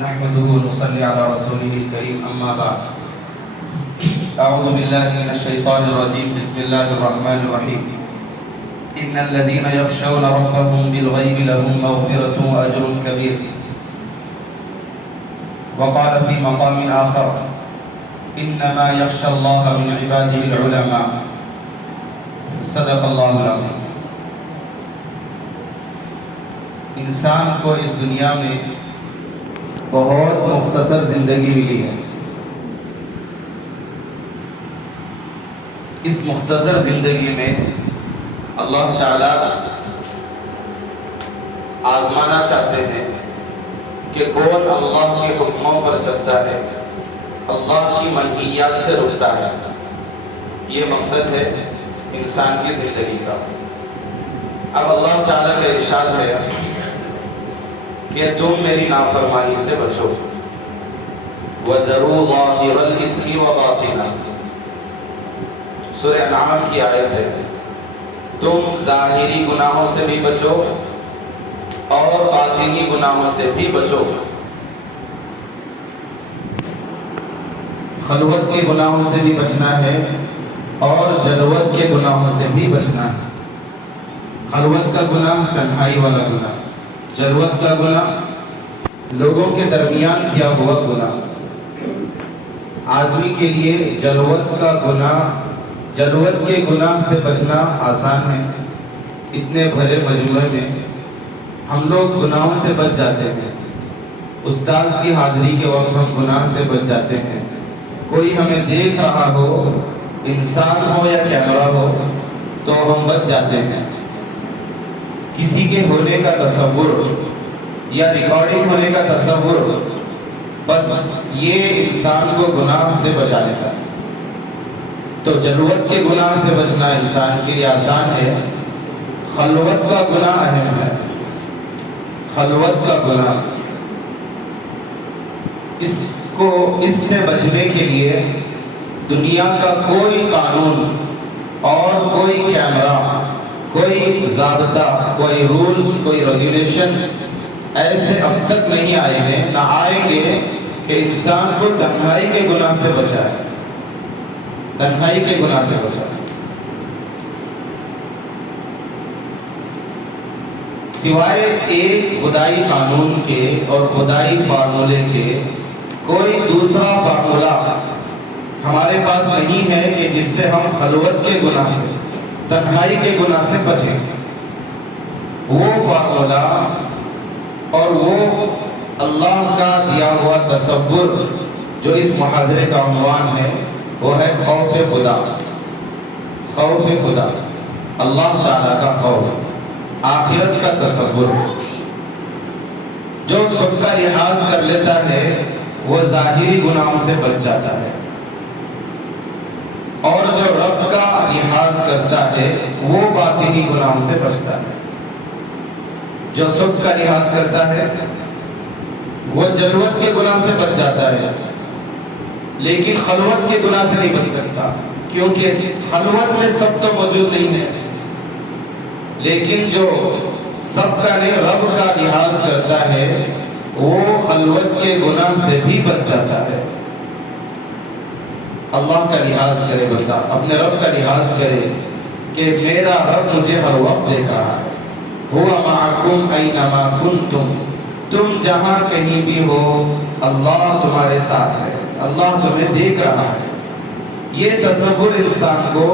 نحمده ونصلي على رسوله الكريم أما بعد أعوذ بالله من الشيطان الرجيم بسم الله الرحمن الرحيم إن الذين يخشون ربهم بالغيب لهم مغفرة وأجر كبير وقال في مقام آخر إنما يخشى الله من عباده العلماء صدق الله العظيم. انسان کو اس دنیا میں بہت مختصر زندگی ملی ہے. اس مختصر زندگی میں اللہ تعالیٰ آزمانا چاہتے ہیں کہ کون اللہ کے حکموں پر چلتا ہے, اللہ کی منہیات سے رکتا ہے. یہ مقصد ہے انسان کی زندگی کا. اب اللہ تعالیٰ کا ارشاد ہے کہ تم میری نافرمانی سے بچو. وَذَرُوا ظَاهِرَ الْإِثْمِ وَبَاطِنَهُ, سورہ انعام کی آیت ہے. تم ظاہری گناہوں سے بھی بچو اور باطنی گناہوں سے بھی بچو. خلوت کے گناہوں سے بھی بچنا ہے اور جلوت کے گناہوں سے بھی بچنا ہے. خلوت کا گناہ تنہائی والا گناہ, جلوت کا گناہ لوگوں کے درمیان کیا ہوا گناہ. آدمی کے لیے جلوت کے گناہ سے بچنا آسان ہے. اتنے بھلے مجموعے میں ہم لوگ گناہوں سے بچ جاتے ہیں. استاذ کی حاضری کے وقت ہم گناہ سے بچ جاتے ہیں. کوئی ہمیں دیکھ رہا ہو, انسان ہو یا کیمرہ ہو, تو ہم بچ جاتے ہیں. کسی کے ہونے کا تصور یا ریکارڈنگ ہونے کا تصور, بس یہ انسان کو گناہ سے بچا لیتا ہے. تو جلوت کے گناہ سے بچنا انسان کے لیے آسان ہے. خلوت کا گناہ اہم ہے. خلوت کا گناہ, اس سے بچنے کے لیے دنیا کا کوئی قانون اور کوئی کیمرہ, کوئی ضابطہ, کوئی رولز, کوئی ریگولیشنز ایسے اب تک نہیں آئے ہیں, نہ آئیں گے کہ انسان کو تنہائی کے گناہ سے بچائے. تنہائی کے گناہ سے بچائے. سوائے ایک خدائی قانون کے اور خدائی فارمولے کے کوئی دوسرا فارمولہ ہمارے پاس نہیں ہے کہ جس سے ہم خلوت کے گناہ سے, تنہائی کے گناہ سے بچیں. وہ فارمولہ اور وہ اللہ کا دیا ہوا تصور جو اس محاضرے کا عنوان ہے, وہ ہے خوف خدا. خوف خدا, اللہ تعالیٰ کا خوف, آخرت کا تصور. جو سب کا لحاظ کر لیتا ہے وہ ظاہری گناہوں سے بچ جاتا ہے, اور جو رب کا لحاظ کرتا ہے وہ باطنی گناہوں سے بچتا ہے. جو سب کا لحاظ کرتا ہے وہ جلوت کے گناہ سے بچ جاتا ہے, لیکن خلوت کے گناہ سے نہیں بچ سکتا, کیونکہ خلوت میں سب تو موجود نہیں ہے. لیکن جو سب کا نہیں رب کا لحاظ کرتا ہے وہ خلوت کے گناہ سے بھی بچ جاتا ہے. اللہ کا لحاظ کرے بندہ, اپنے رب کا لحاظ کرے کہ میرا رب مجھے ہر وقت دیکھ رہا ہے. هو معکم اینما کنتم, تم جہاں کہیں بھی ہو اللہ تمہارے ساتھ ہے, اللہ تمہیں دیکھ رہا ہے. یہ تصور انسان کو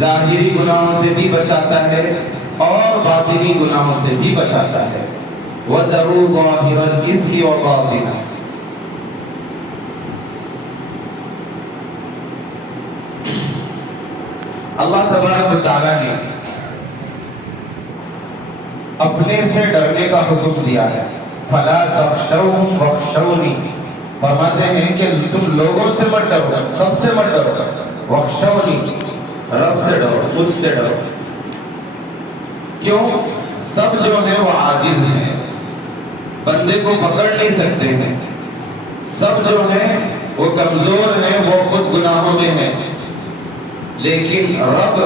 ظاہری گناہوں سے بھی بچاتا ہے اور باطنی گناہوں سے بھی بچاتا ہے. وَذَرُوا ظَاهِرَ الْإِثْمِ وَبَاطِنَهُ. اللہ تبارک و تعالیٰ نے اپنے سے ڈرنے کا حکم دیا ہے. فَلَا تَخْشَوْهُمْ وَاخْشَوْنِي, فرماتے ہیں کہ تم لوگوں سے مت ڈرو, سب سے مت ڈرو. وَاخْشَوْنِي, رب سے ڈرو, مجھ سے ڈرو. کیوں؟ سب جو ہیں وہ عاجز ہیں, بندے کو پکڑ نہیں سکتے ہیں. سب جو ہیں وہ کمزور ہیں, وہ خود گناہوں میں ہیں. لیکن رب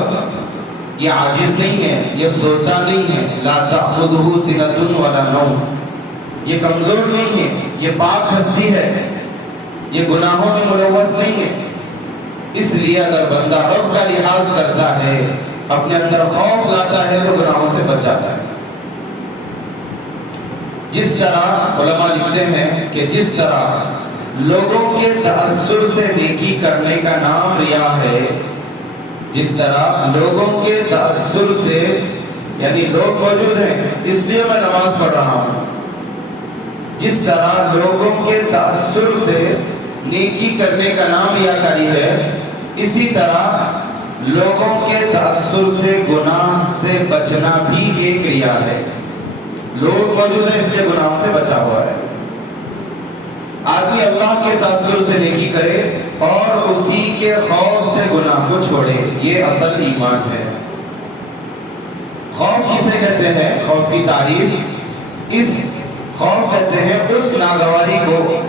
یہ عاجز نہیں ہے, یہ سوتا نہیں ہے. لا تأخذہ سنۃ ولا نوم, یہ کمزور نہیں ہے، یہ پاک ہستی ہے، یہ گناہوں میں ملوث نہیں ہے۔ اس لیے اگر بندہ رب کا لحاظ کرتا ہے، اپنے اندر خوف لاتا ہے تو گناہوں سے بچ جاتا ہے۔ جس طرح علماء لکھتے ہیں کہ جس طرح لوگوں کے تأثر سے نیکی کرنے کا نام ریا ہے، جس طرح لوگوں کے تأثر سے، یعنی لوگ موجود ہیں اس لیے میں نماز پڑھ رہا ہوں، جس طرح لوگوں کے تأثر سے نیکی کرنے کا نام ریاکاری ہے، اسی طرح لوگوں کے تأثر سے گناہ سے بچنا بھی ایک ریا ہے۔ لوگ موجود ہیں اس لیے گناہوں سے بچا ہوا ہے۔ آدمی اللہ کے تأثر سے نیکی کرے اور اسی کے خوف سے گناہ کو چھوڑے، یہ اصل ایمان ہے۔ خوف کسے کہتے ہیں؟ خوف کی تعریف، اس خوف کہتے ہیں اس ناگواری کو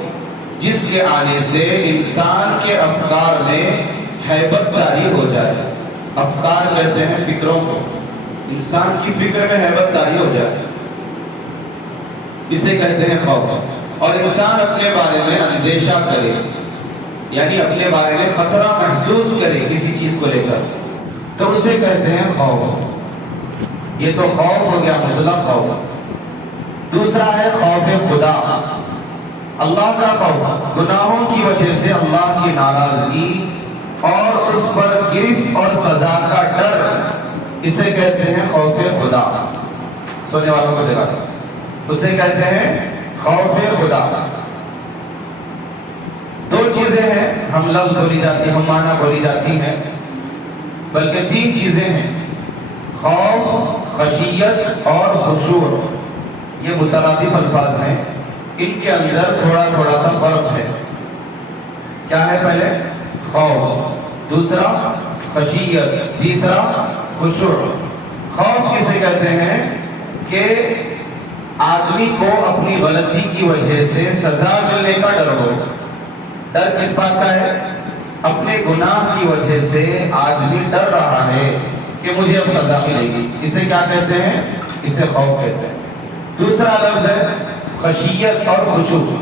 جس کے آنے سے انسان کے افکار میں ہیبت طاری ہو جائے۔ افکار کہتے ہیں فکروں کو، انسان کی فکر میں ہیبت طاری ہو جائے، اسے کہتے ہیں خوف۔ اور انسان اپنے بارے میں اندیشہ کرے، یعنی اپنے بارے میں خطرہ محسوس کرے کسی چیز کو لے کر، تو اسے کہتے ہیں خوف۔ یہ تو خوف ہو گیا، مطلق خوف۔ دوسرا ہے خوف خدا، اللہ کا خوف، گناہوں کی وجہ سے اللہ کی ناراضگی اور اس پر گرفت اور سزا کا ڈر، اسے کہتے ہیں خوف خدا۔ سونے والوں کو جگہ دیں، اسے کہتے ہیں خوف خدا۔ دو چیزیں ہیں، ہم لفظ بولی جاتی، ہم معنی بولی جاتی ہیں، بلکہ تین چیزیں ہیں: خوف، خشیت اور خشوع۔ یہ مترادف الفاظ ہیں، ان کے اندر تھوڑا تھوڑا سا فرق ہے۔ کیا ہے؟ پہلے خوف، دوسرا خشیت، تیسرا خشوع۔ خوف کسے کہتے ہیں؟ کہ آدمی کو اپنی غلطی کی وجہ سے سزا ملنے کا ڈر ہو۔ ڈر کس بات کا ہے؟ اپنے گناہ کی وجہ سے آدمی ڈر رہا ہے کہ مجھے اب سزا ملے گی، اسے کیا کہتے ہیں؟ اسے خوف کہتے ہیں۔ دوسرا لفظ ہے خشیت اور خشوع۔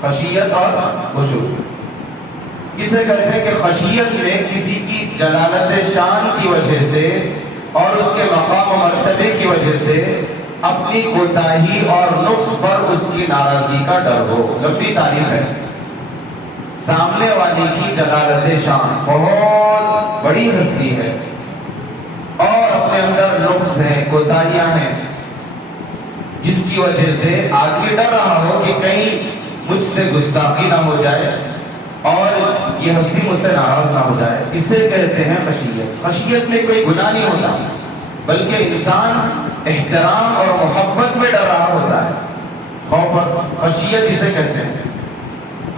خشیت اور خشوع کسے کہتے ہیں؟ کہ خشیت میں کسی کی جلالت شان کی وجہ سے اور اس کے مقام و مرتبے کی وجہ سے اپنی کوتاہی اور نقص پر اس کی ناراضگی کا ڈر ہو۔ لمبی تعریف ہے۔ سامنے والے کی جلالت شان، بہت بڑی ہستی ہے اور اپنے اندر نقص ہیں، کوتاہیاں ہیں، جس کی وجہ سے آدمی ڈر رہا ہو کہ کہیں مجھ سے گستاخی نہ ہو جائے اور یہ ہستی مجھ سے ناراض نہ ہو جائے، اسے کہتے ہیں خشیت۔ خشیت میں کوئی گناہ نہیں ہوتا، بلکہ انسان احترام اور محبت میں ڈر رہا ہوتا ہے۔ خوف، خشیت اسے کہتے ہیں۔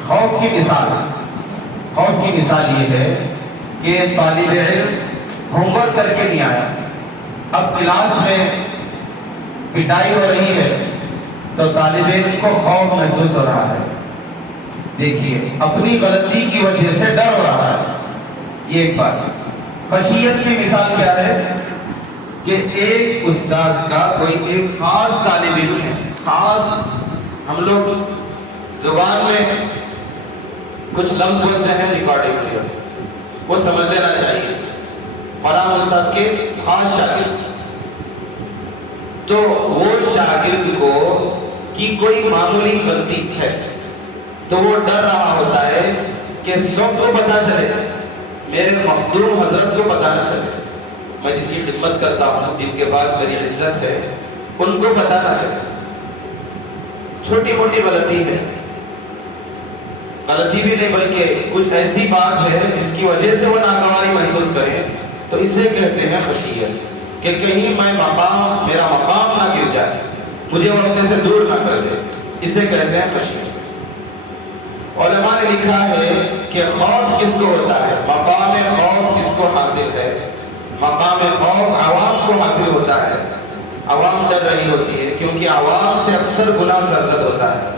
خوف کی مثال یہ ہے کہ طالب علم ہوم ورک کر کے نہیں آیا، اب کلاس میں پٹائی ہو رہی ہے تو طالب علم کو خوف محسوس ہو رہا ہے۔ دیکھیے، اپنی غلطی کی وجہ سے ڈر ہو رہا ہے، یہ ایک بات۔ خشیت کی مثال کیا ہے؟ کہ ایک استاذ کا کوئی ایک خاص طالب علم ہے، خاص، ہم لوگ زبان میں کچھ لفظ بولتے ہیں ریکارڈنگ کے لیے، وہ سمجھ لینا چاہیے، فلاں استاد کے خاص شاگرد، تو وہ شاگرد کو کی کوئی معمولی غلطی ہے تو وہ ڈر رہا ہوتا ہے کہ سب کو پتہ چلے، میرے مخدوم حضرت کو پتہ نہ چلے، میں جن کی خدمت کرتا ہوں، جن کے پاس میری عزت ہے، ان کو پتہ نہ چلے۔ چھوٹی موٹی غلطی ہے، غلطی بھی نہیں بلکہ کچھ ایسی بات ہے جس کی وجہ سے وہ ناگواری محسوس کریں، تو اسے کہتے ہیں خشیت، کہ کہیں میرا مقام نہ گر جائے، مجھے وہ اپنے سے دور نہ کر دے، اسے کہتے ہیں خشیت۔ علماء نے لکھا ہے کہ خوف کس کو ہوتا ہے، مقام خوف کس کو حاصل ہے؟ مقام خوف عوام کو حاصل ہوتا ہے۔ عوام ڈر رہی ہوتی ہے کیونکہ عوام سے اکثر گناہ سرزد ہوتا ہے،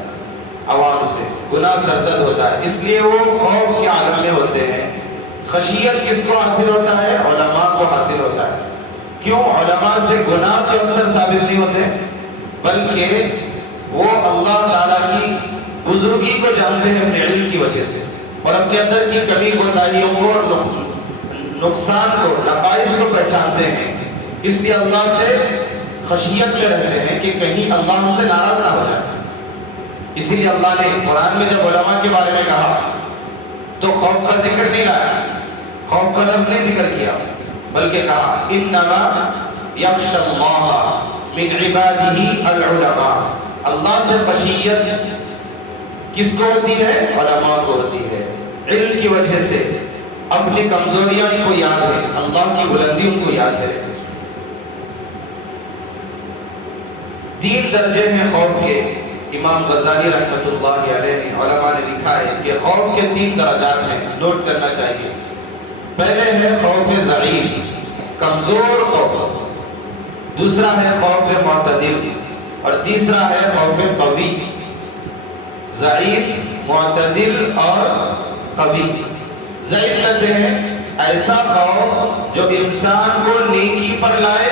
عوام سے گناہ سرزد ہوتا ہے، اس لیے وہ خوف کے عالم میں ہوتے ہیں۔ خشیت کس کو حاصل ہوتا ہے؟ علماء کو حاصل ہوتا ہے۔ کیوں؟ علماء سے گناہ تو اکثر ثابت نہیں ہوتے، بلکہ وہ اللہ تعالیٰ کی بزرگی کو جانتے ہیں اپنے علم کی وجہ سے، اور اپنے اندر کی کمی کوتاہیوں کو، نقصان کو، نقائص کو پہچانتے ہیں، اس لیے اللہ سے خشیت میں رہتے ہیں کہ کہیں اللہ ہم سے ناراض نہ ہو جائے۔ اسی لیے اللہ نے قرآن میں جب علماء کے بارے میں کہا تو خوف کا ذکر نہیں لایا، خوف کا لفظ نہیں ذکر کیا، بلکہ کہا انما یخشی اللہ من عبادہ العلماء، اللہ سے خشیت کس کو ہوتی ہے؟ علماء کو ہوتی ہے، علم کی وجہ سے اپنی کمزوریاں ان کو یاد ہے، اللہ کی بلندی ان کو یاد ہے۔ 3 درجے ہیں خوف کے، امام غزالی رحمۃ اللہ علیہ نے، علماء نے لکھا ہے کہ خوف کے 3 درجات ہیں، نوٹ کرنا چاہیے۔ پہلے ہے خوف ضعیف، کمزور خوف، دوسرا ہے خوف معتدل، اور تیسرا ہے خوف قوی۔ ضعیف، معتدل اور قوی۔ ضعیف کہتے ہیں ایسا خوف جو انسان کو نیکی پر لائے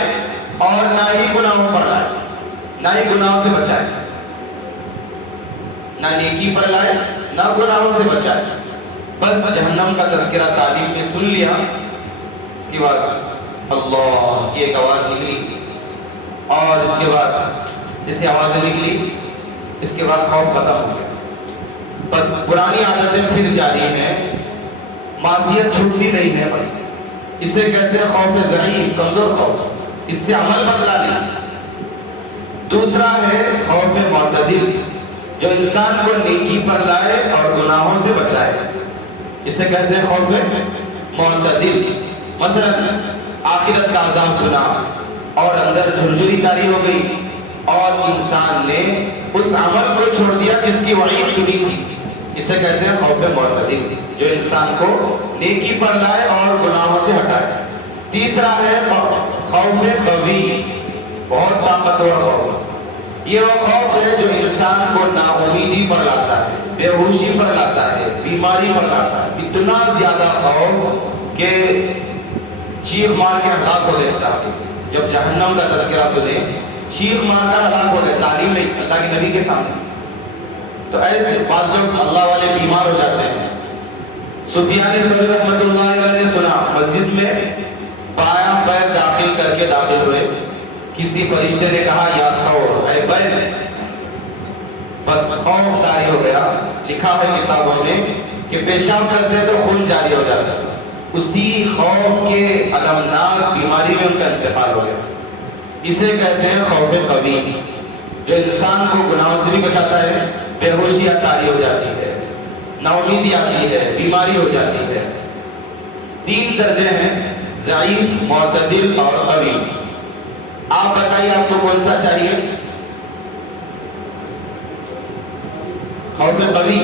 اور نہ ہی گناہوں پر لائے، نہ ہی گناہوں سے بچائے، نہ نیکی پر لائے نہ گناہوں سے بچائے، بس جہنم کا تذکرہ تعلیم میں سن لیا، اس کے بعد اللہ کی ایک آواز نکلی، اور اس کے بعد اسے آوازیں نکلی، اس کے بعد خوف ختم ہو گیا، بس پرانی عادتیں پھر جاری ہیں، معصیت چھوٹتی نہیں ہے، بس اسے کہتے ہیں خوف ضعیف، کمزور خوف، اس سے عمل بدلا نہیں۔ دوسرا ہے خوف معتدل، جو انسان کو نیکی پر لائے اور گناہوں سے بچائے، اسے کہتے ہیں خوف معتدل۔ مثلا آخرت کا عذاب سنا اور اندر جھرجھری طاری ہو گئی، اور انسان نے اس عمل کو چھوڑ دیا جس کی وعید سنی تھی، اسے کہتے ہیں خوف معتدل، جو انسان کو نیکی پر لائے اور گناہوں سے ہٹائے۔ تیسرا ہے خوف قوی، بہت طاقتور خوف۔ یہ وہ خوف ہے جو انسان کو ناامیدی پر لاتا ہے، بے ہوشی پر لاتا ہے، بیماری پر لاتا ہے، اتنا زیادہ خوف کہ چیخ مار کے ہلاک ہو گئے ساتھی، جب جہنم کا تذکرہ سنے چیخ مار کر ہلاک ہو گئے، تعلیم نہیں، اللہ کے نبی کے سامنے۔ تو ایسے بعض لوگ اللہ والے بیمار ہو جاتے ہیں۔ سفیان ثوری رحمۃ اللہ علیہ نے سنا مسجد میں بایاں پیر داخل کر کے داخل ہوئے، کسی فرشتے نے کہا یا ثور، اے بیل، بس خوف طاری ہو گیا۔ لکھا ہے کتابوں میں کہ پیشاب کرتے تو خون جاری ہو جاتا، اسی خوف کے المناک بیماری میں ان کا انتقال ہو گیا۔ اسے کہتے ہیں خوف قوی، جو انسان کو گناہوں سے بھی بچاتا ہے، بے ہوشی طاری ہو جاتی ہے، ناامیدی آتی ہے، بیماری ہو جاتی ہے۔ 3 درجے ہیں، ضعیف، معتدل اور قوی۔ آپ بتائیے آپ کو کون سا چاہیے؟ خوف قوی۔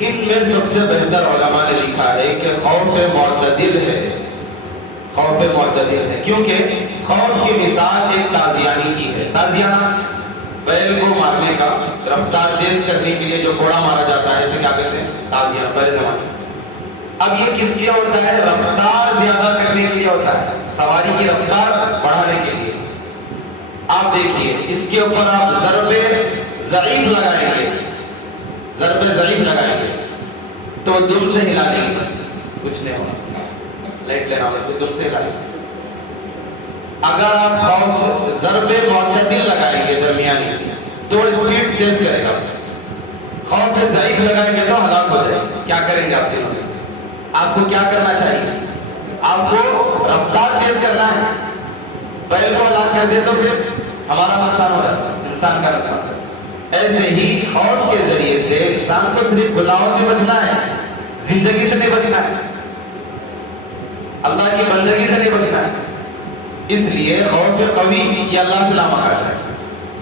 ان میں سب سے بہتر علماء نے لکھا ہے کہ خوف معتدل ہے، خوف معتدل ہے، کیونکہ خوف کی مثال ایک تازیانی کی ہے۔ تازیانہ بیل کو مارنے کا، رفتار تیز کرنے کے لیے جو گھوڑا مارا جاتا ہے اسے کیا کہتے ہیں؟ تازیانہ، پہلے زمانے۔ اب یہ کس لیے ہوتا ہے؟ رفتار زیادہ کرنے کے لیے ہوتا ہے، سواری کی رفتار بڑھانے کے لیے۔ آپ دیکھیے اس کے اوپر آپ ضرب ضعیف لگائیں گے، ضرب ضعیف لگائیں گے تو دم سے ہلا لیں گے، بس کچھ نہیں ہوگا، لائٹ لینا ہوگا، دم سے ہلا لیں گے۔ اگر آپ خوف ضرب معتدل لگائیں گے درمیانی تو اسپیڈ تیز کرے گا، خوف ضعیف لگائیں گے تو ہلاک ہو جائے گا۔ کیا کریں گے آپ تینوں میں سے؟ آپ کو کیا کرنا چاہیے؟ آپ کو رفتار تیز کرنا ہے، بیل کو ہلاک کر دے تو پھر ہمارا نقصان ہو رہا ہے، انسان کا نقصان ہے۔ ایسے ہی خوف کے ذریعے سے انسان کو صرف گناہوں سے بچنا ہے، زندگی سے نہیں بچنا ہے، اللہ کی بندگی سے نہیں بچنا ہے۔ اس لیے خوف قوی یہ اللہ سے نامہ ہے،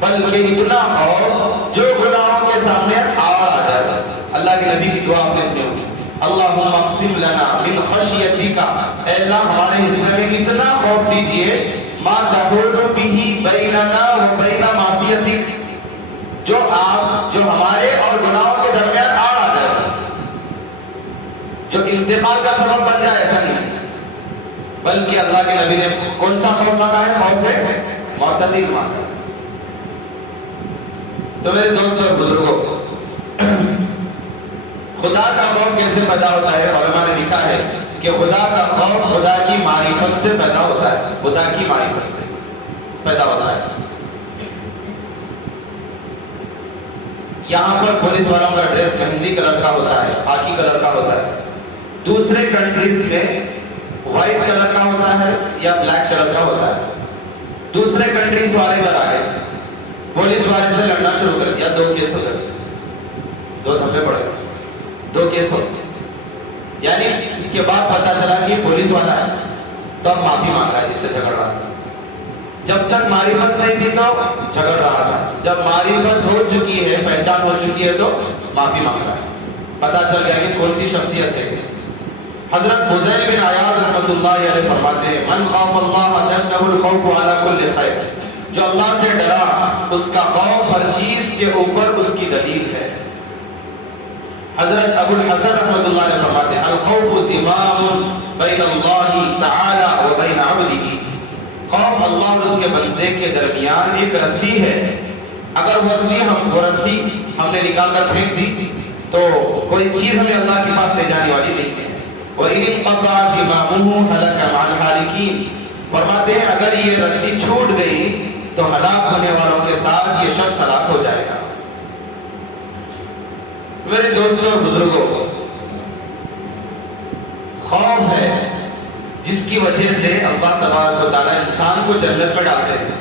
بلکہ اتنا خوف جو گناہوں کے سامنے آ جائے، بس اللہ کے نبی کی دعا آپ نے سنی ہوگی، اللہم اقسم لنا من خشیتک، اے اللہ ہمارے حصے میں اتنا خوف دیجئے، ما تحول به بیننا و بین معصیتک، جو ہمارے اور گناہوں کے درمیان آ جائے، بس جو انتقال کا سبب بن جائے، ایسا نہیں۔ بلکہ اللہ کے نبی نے کون سا خوف مانگا ہے؟ خوف معتدل مانگا۔ تو میرے دوستوں اور بزرگوں، خدا کا خوف کیسے پیدا ہوتا ہے؟ علماء نے لکھا ہے کہ خدا کا خوف خدا کی معرفت سے پیدا ہوتا ہے، خدا کی معرفت سے پیدا ہوتا ہے۔ یہاں پر پولیس والوں کا ڈریس مہندی کلر کا ہوتا ہے، خاکی کلر کا ہوتا ہے، دوسرے کنٹریز میں وائٹ کلر کا ہوتا ہے یا بلیک کلر کا ہوتا ہے۔ دوسرے کنٹریز والے ادھر آئے، پولیس والے سے لڑنا شروع کر دیا، 2 کیس ہو گئے، 2 دھمے پڑ گئے، 2 کیس ہو گئے۔ یعنی اس کے بعد پتا چلا کہ پولیس والا ہے تو اب معافی مانگ رہا ہے جس سے جھگڑ رہا تھا۔ جب تک معرفت نہیں تھی تو جھگڑ رہا تھا، جب معرفت ہو چکی ہے، پہچان ہو چکی ہے تو معافی مانگ رہا ہے، پتا چل گیا کہ کون سی شخصیت ہے۔ حضرت فضیل بن عیاض رحمۃ اللہ علیہ فرماتے ہیں من خاف اللہ دلہ الخوف علی کل خیر، جو اللہ سے ڈرا اس کا خوف ہر چیز کے اوپر اس کی دلیل ہے۔ حضرت ابو الحسن رحمۃ اللہ علیہ فرماتے ہیں الخوف زمام بین اللہ تعالی و بین عبدہ، خوف اللہ اور اس کے بندے کے درمیان ایک رسی ہے، اگر وہ رسی ہم نے نکال کر پھینک دی تو کوئی چیز ہمیں اللہ کے پاس لے جانے والی نہیں ہے۔ وَإِنِ انْقَطَعَ زِمَامُهُ هَلَكَ مَعَ الْهَالِكِينَ، فرماتے ہیں اگر یہ رسی چھوٹ گئی تو ہلاک ہونے والوں کے ساتھ یہ شخص ہلاک ہو جائے گا۔ میرے دوستوں اور بزرگوں، خوف ہے جس کی وجہ سے اللہ تبارک و تعالیٰ انسان کو جنت میں ڈالتے ہیں۔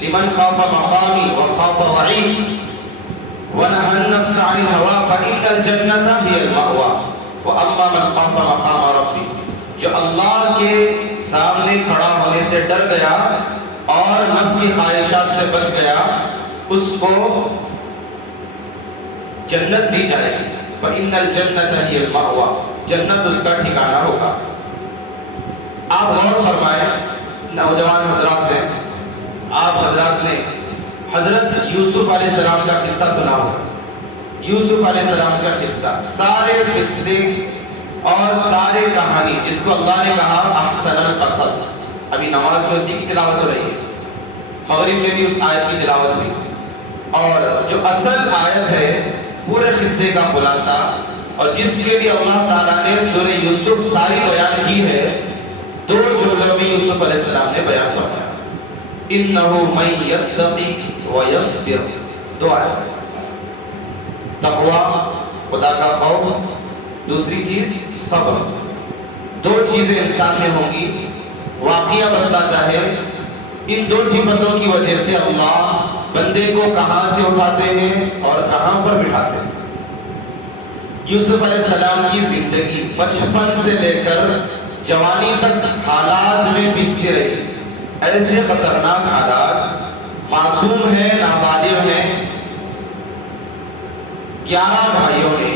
لمن خاف مقامی وخاف وعید ونہى النفس عن الہوى فإن الجنة هي المأوى وَأَمَّا مَنْ خَافَ مَقَامَ رَبِّهِ، جو اللہ کے سامنے کھڑا ہونے سے ڈر گیا اور نفس کی خواہشات سے بچ گیا، اس کو جنت دی جائے گی۔ فَإِنَّ الْجَنَّةَ هِيَ الْمَأْوَى، جنت اس کا ٹھکانہ ہوگا۔ آپ غور فرمائیں، نوجوان حضرات ہیں، آپ حضرات نے حضرت یوسف علیہ السلام کا قصہ سنا ہوگا۔ یوسف علیہ السلام کا قصہ، سارے قصے اور سارے کہانی جس کو اللہ نے کہا احسن القصص، ابھی نماز میں اسی کی تلاوت ہو رہی ہے، مغرب میں بھی اس آیت کی تلاوت ہوئی، اور جو اصل آیت ہے پورے قصے کا خلاصہ اور جس کے لیے اللہ تعالیٰ نے سورہ یوسف ساری بیان کی ہے، 2 جملوں میں یوسف علیہ السلام نے بیان فرمایا، اِنَّهُ مَن يَتَّقِ وَيَصْبِرْ، 2 آیت، تقوی خدا کا خوف، دوسری چیز صبر، 2 چیزیں انسان میں ہوں گی۔ واقعہ بتلاتا ہے ان 2 صفتوں کی وجہ سے اللہ بندے کو کہاں سے اٹھاتے ہیں اور کہاں پر بٹھاتے ہیں۔ یوسف علیہ السلام کی زندگی بچپن سے لے کر جوانی تک حالات میں پستی رہی، ایسے خطرناک حالات، معصوم ہیں، نابالغ ہیں، 11 بھائیوں نے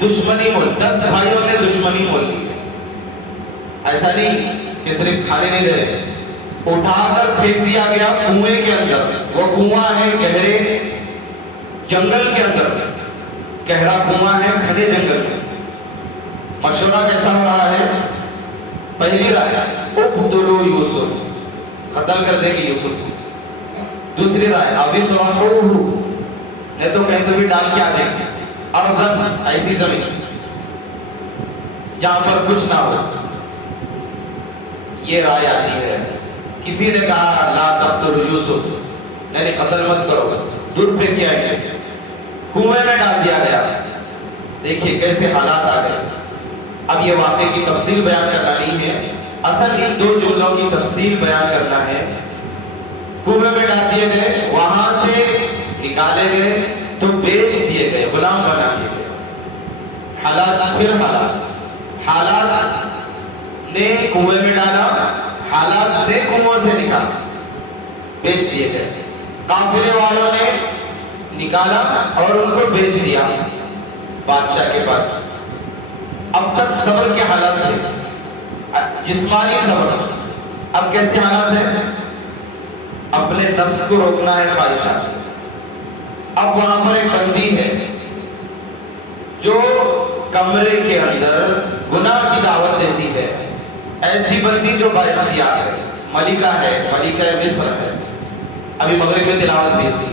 دشمنی مول، 10 بھائیوں نے دشمنی مول لی، ایسا نہیں کہ صرف کھانے نہیں دے رہے، اٹھا کر پھینک دیا گیا کنویں کے اندر، وہ کنواں ہے گہرے جنگل کے اندر، گہرا کنواں ہے گھنے جنگل میں۔ مشورہ کیسا ہو رہا ہے؟ پہلی رائے اقتلوا یوسف، قتل کر دیں گے یوسف۔ دوسری رائے اطرحوہ، نہیں تو کہیں تو بھی ڈال کے آ جائیں گے، ارضاً، ایسی زمین جہاں پر کچھ نہ ہو۔ یہ رائے آتی ہے۔ کسی نے کہا لا تقتلوا یوسف، نہیں قتل مت کرو، دور پھر کے آئیں گے، کنویں میں ڈال دیا گیا۔ دیکھیے کیسے حالات آ گئے۔ اب یہ واقعے کی تفصیل بیان کرنا نہیں ہے، اصل ان 2 جملوں کی تفصیل بیان کرنا ہے۔ کنویں میں ڈال دیے گئے، وہاں سے نکالے گئے تو بیچ دیے گئے، غلام بنا دیے گئے۔ حالات پھر حالات نے کنویں میں ڈالا، حالات نے کنویں سے نکالا، بیچ دیے گئے۔ قافلے والوں نے نکالا اور ان کو بیچ دیا بادشاہ کے پاس۔ اب تک صبر کے حالات تھے، جسمانی صبر، اب کیسے حالات ہیں؟ اپنے نفس کو روکنا ہے خواہشات سے۔ اب وہاں پر ایک بندی ہے جو کمرے کے اندر گناہ کی دعوت دیتی ہے، ایسی بندی جو بااختیار ہے، ملکہ ہے، ملکہ مصر ہے، ابھی مغرب میں تلاوت بھی اسی۔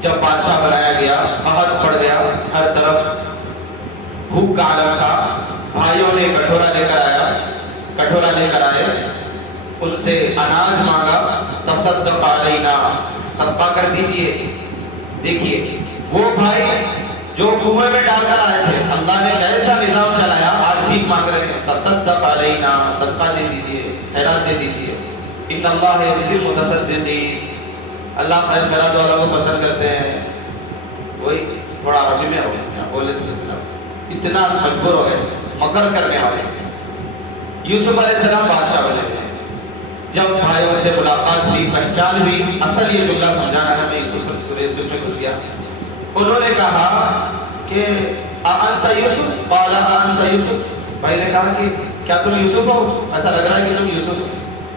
جب بادشاہ بنایا گیا، قحط پڑ گیا، ہر طرف بھوک کا عالم تھا، بھائیوں نے کٹورا لے کر آئے، ان سے اناج مانگا، تصدق علینا، صدقہ کر دیجئے۔ دیکھیے وہ بھائی جو کنویں میں ڈال کر آئے تھے، اللہ نے کیسا نظام چلایا، آج بھیک مانگ رہے ہیں، تصدق علینا، صدقہ دے دیجئے، خیرات دے دیجئے۔ ان اللہ یجزی المتصدقین، اللہ خیر خیرات والوں کو پسند کرتے ہیں۔ وہی تھوڑا عربی میں ہو گیا، بولے اتنا مجبور ہو گئے مکر کرنے والے۔ یوسف علیہ السلام بادشاہ بنے تھے، جب بھائیوں سے ملاقات ہوئی، پہچان ہوئی، اصل یہ جملہ سمجھانا ہے، میں سورہ یوسف میں گھس گیا۔ انہوں نے کہا کہ اَأَنْتَ يُوسُف؟ قَالَ أَأَنْتَ يُوسُف، بھائی نے کہا کہ کیا تم یوسف ہو؟ ایسا لگ رہا ہے کہ تم یوسف ہو۔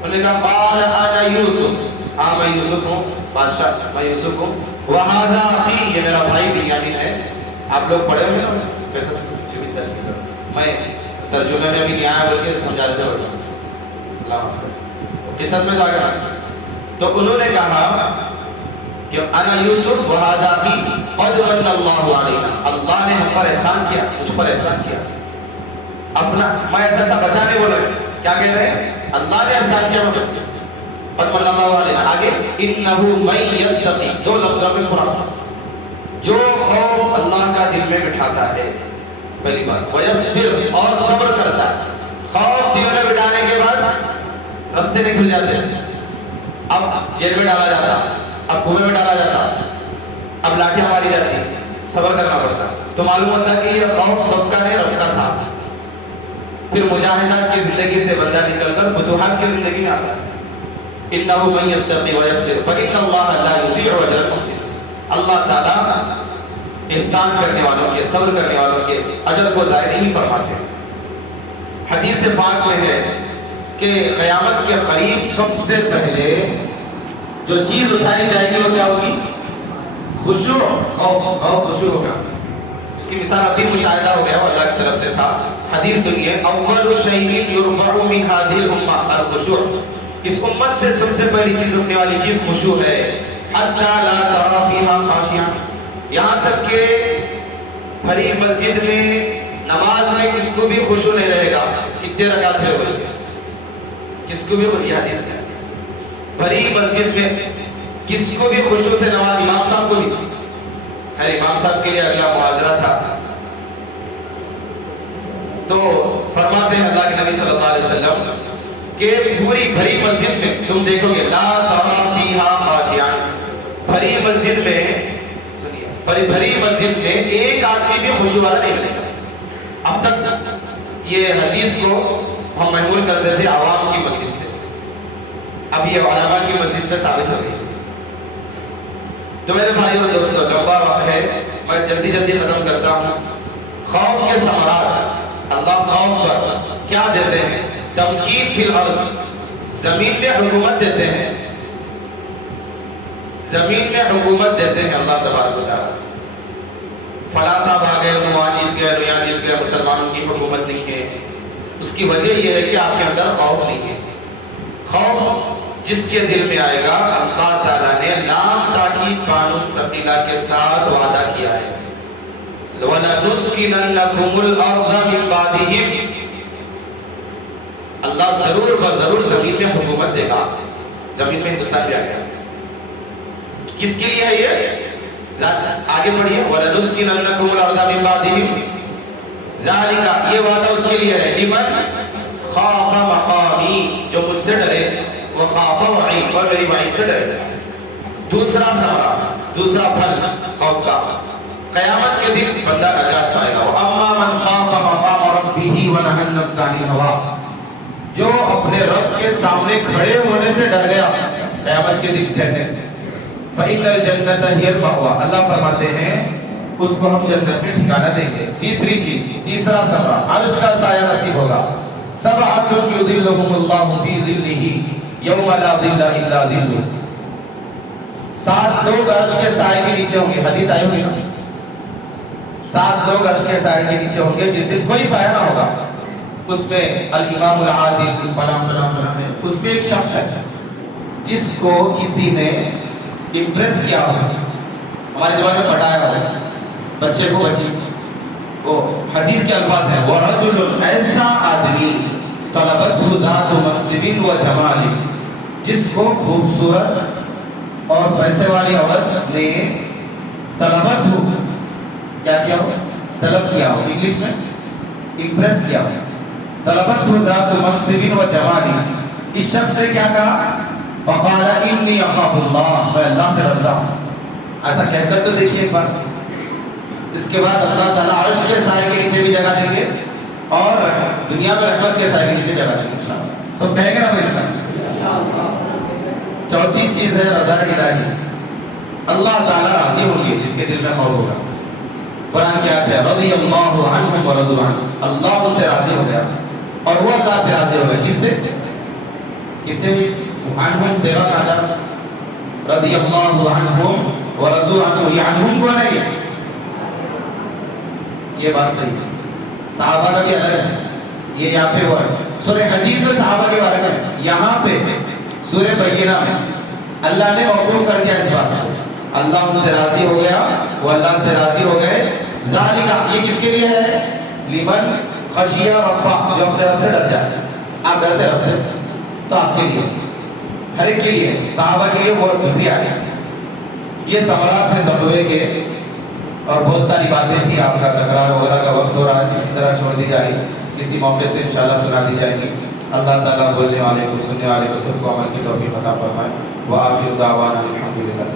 انہوں نے کہا قَالَ أَنَا يُوسُف، ہاں میں یوسف ہوں، بادشاہ میں یوسف ہوں۔ وَهَذَا أَخِي، یہ میرا بھائی بنیامین ہے۔ آپ لوگ پڑھے ہوئے ہیں کیسا میں ترجمے میں بھی نہیں آیا بلکہ سمجھا لیتے بڑھتا قصص میں جا گیا۔ تو انہوں نے کہا کہ انا یوسف وہذا اخی قد من اللہ علینا، اللہ نے ہم پر احسان کیا، مجھ پر احسان کیا۔ اپنا میں ایسا بچا نہیں بول رہے، کیا کہہ رہے ہیں؟ اللہ نے احسان کیا مجھے، قد من اللہ علینا۔ آگے انہ من یتقی، دو لفظوں میں پورا، جو خوف اللہ کا دل میں بٹھاتا ہے، پہلی بات، ویصبر، اور صبر کرتا ہے۔ خوف دل میں بٹھانے کے بعد رستے نہیں کھل جاتے، اب جیل میں ڈالا جاتا، اب کنویں میں ڈالا جاتا، اب لاٹھیاں ماری جاتی، صبر کرنا پڑتا۔ تو معلوم ہوتا کہ یہ خوف سب کا نہیں، رب کا تھا۔ پھر مجاہدات کی زندگی سے بندہ نکل کر فتوحات کی زندگی میں آتا ہے۔ انہ من یتقی ویصبر فإن اللہ لا یضیع اجر المحسنین، اللہ تعالیٰ احسان کرنے والوں کے، صبر کرنے والوں کے اجر کو ضائع نہیں فرماتے۔ حدیث پاک میں ہے کہ قیامت کے قریب سب سے پہلے جو چیز اٹھائی جائے گی وہ کیا ہوگی؟ خشوع، خوف خشوع ہوگا۔ اس کی مثال ابھی مشاہدہ ہو گیا، وہ اللہ کی طرف سے تھا۔ حدیث سنیے، اول شیء یرفع من هذه الامه الخشوع، اس امت سے سب سے پہلی چیز اٹھنے والی چیز خشوع ہے۔ حتی لا ترى فيها خاشعا، یہاں تک کہ بھری مسجد میں نماز میں کس کو بھی خشوع نہیں رہے گا، کتنے رکعت ہے ہوئے، کس کو بھی خشوع، حدیث میں بھری مسجد میں کس کو بھی خشوع سے نماز، امام صاحب کو بھی، خیر امام صاحب کے لیے اگلا معاذرہ تھا۔ تو فرماتے ہیں اللہ کے نبی صلی اللہ علیہ وسلم کہ پوری بھری مسجد میں تم دیکھو گے لا ترى فيها خاشعا، بھری مسجد میں بھری مسجد میں ایک آدمی بھی خشوع والا نہیں ملے گا۔ اب تک یہ حدیث کو ہم محمول کرتے تھے عوام کی مسجد سے، اب یہ علماء کی مسجد میں ثابت ہو گئی۔ تو میرے بھائی اور دوستو، لمبا وقت ہے، میں جلدی ختم کرتا ہوں۔ خوف کے ثمرات، اللہ خوف پر کیا دیتے ہیں؟ تمکین فی الارض، زمین میں حکومت دیتے ہیں، زمین میں حکومت دیتے ہیں اللہ تبارک و تعالیٰ۔ فلاں صاحب آ گئے، وہاں جیت گئے، یہاں جیت گئے، مسلمانوں کی حکومت نہیں ہے۔ اس کی وجہ یہ ہے کہ آپ کے اندر خوف نہیں ہے۔ خوف جس کے دل میں آئے گا، اللہ تعالیٰ نے لام تاکید قانون ثقیلہ کے ساتھ وعدہ کیا ہے، وَلَنُسْكِنَنَّكُمُ الْأَرْضَ مِنْ بَعْدِهِمْ، اللہ ضرور بضرور زمین میں حکومت دے گا۔ زمین میں ہندوستان بھی آ گیا، کس کے لیے ہے یہ؟ آگے پڑھیے، وَلَنُسْكِنَنَّكُمُ الْأَرْضَ مِنْ بَعْدِهِمْ، ذَلِكَ، یہ وعدہ اس کے لیے ہے، لِمَنْ خَافَ مَقَامِي، جو مجھ سے ڈرے، وَخَافَ وَعِيدِ، اور میری وعید سے ڈرے۔ دوسرا ثمرہ، دوسرا پھل خوف کا، قیامت کے دن بندہ نجات پائے گا۔ وَأَمَّا مَنْ خَافَ مَقَامَ رَبِّهِ وَنَهَى النَّفْسَ عَنِ الْهَوَىٰ، جو اپنے رب کے سامنے کھڑے ہونے سے ڈر گیا، قیامت کے دن ٹھہرنے سے، فَإِنَّ الْجَنَّةَ هِيَ الْمَأْوَىٰ، اللہ فرماتے ہیں اس کو ہم جنت میں ٹھکانہ دیں گے۔ تیسری چیز، تیسرا ثمرہ، عرش کا سایہ نصیب ہوگا۔ سَبْعَةٌ يُظِلُّهُمُ اللَّهُ فِي ظِلِّهِ يَوْمَ لَا ظِلَّ إِلَّا ظِلُّهُ، 7 لوگ عرش کے سائے کے نیچے ہوں گے، حدیث آئی ہوگی نا، 7 لوگ عرش کے سائے کے نیچے ہوں گے جس دن کوئی سایہ نہ ہوگا۔ اس میں الامام العادل فلاں فلاں فلاں ہے، اس میں ایک شخص ہے جس کو کسی نے امپریس کیا ہو، ہمارے زبان میں پٹایا ہو بچے کو بچی، وہ حدیث کے الفاظ ہیں وَرَجُلٌ ایسا آدمی طلبتہ ذات منصب و جمال، جس کو خوبصورت اور پیسے والی عورت نے طلبت ہو، کیا ہو؟ طلب کیا ہو، انگلش میں امپریس کیا ہو، طلبت ہو ذات منصب و جمال، اس شخص نے کیا کہا؟ فقال انی اخاف اللہ، میں اللہ سے ڈرتا ہوں. ایسا کہہ کر تو دیکھیے ایک بار. اس کے بعد اللہ تعالیٰ عرش کے سائے کے نیچے بھی جگہ دیں گے اور دنیا میں رحمت کے سائے کے نیچے جگہ دیں گے انشاءاللہ. سب کہیں گے نا میرے ساتھ؟ چوتھی چیز ہے رضا الہی. اللہ تعالیٰ راضی ہوں گے جس کے دل میں خوف ہوگا. قرآن کی آیت ہے رضی اللہ عنہم ورضوا عنہ، اللہ ان سے راضی ہو گیا اور وہ اللہ سے راضی ہو گئے. کس سے عنہم سے رضی اللہ عنہم ورضوا عنہ. یہ عنہم کون ہے؟ یہ بات صحیح ہے. صحابہ کا بھی الگ ہے. یہ یہاں پہ ہوا ہے سورہ حدید میں صحابہ کے بارے میں، یہاں پہ سورہ بینہ میں اللہ نے موقوف کر دیا اس بات کو. اللہ ان سے راضی ہو گیا، وہ اللہ سے راضی ہو گئے. ذالک، یہ کس کے لیے ہے؟ لمن خشی ربہ، جو اپنے رب سے ڈر جائے. آپ ڈرتے رب سے تو آپ کے لیے، ہر ایک کے لیے. صحابہ کے لیے وہ دوسری آئی. یہ ثمرات ہیں تقوی کے، اور بہت ساری باتیں تھیں. آپ کا تکرار وغیرہ کا وقت ہو رہا ہے، کسی طرح چھوڑ دی جائے، کسی موقع سے انشاءاللہ سنا دی جائے گی. اللہ تعالیٰ بولنے والے کو، سننے والے کو، سب کو عمل کی توفیق عطا فرمائے. وآخر دعوانا الحمدللہ.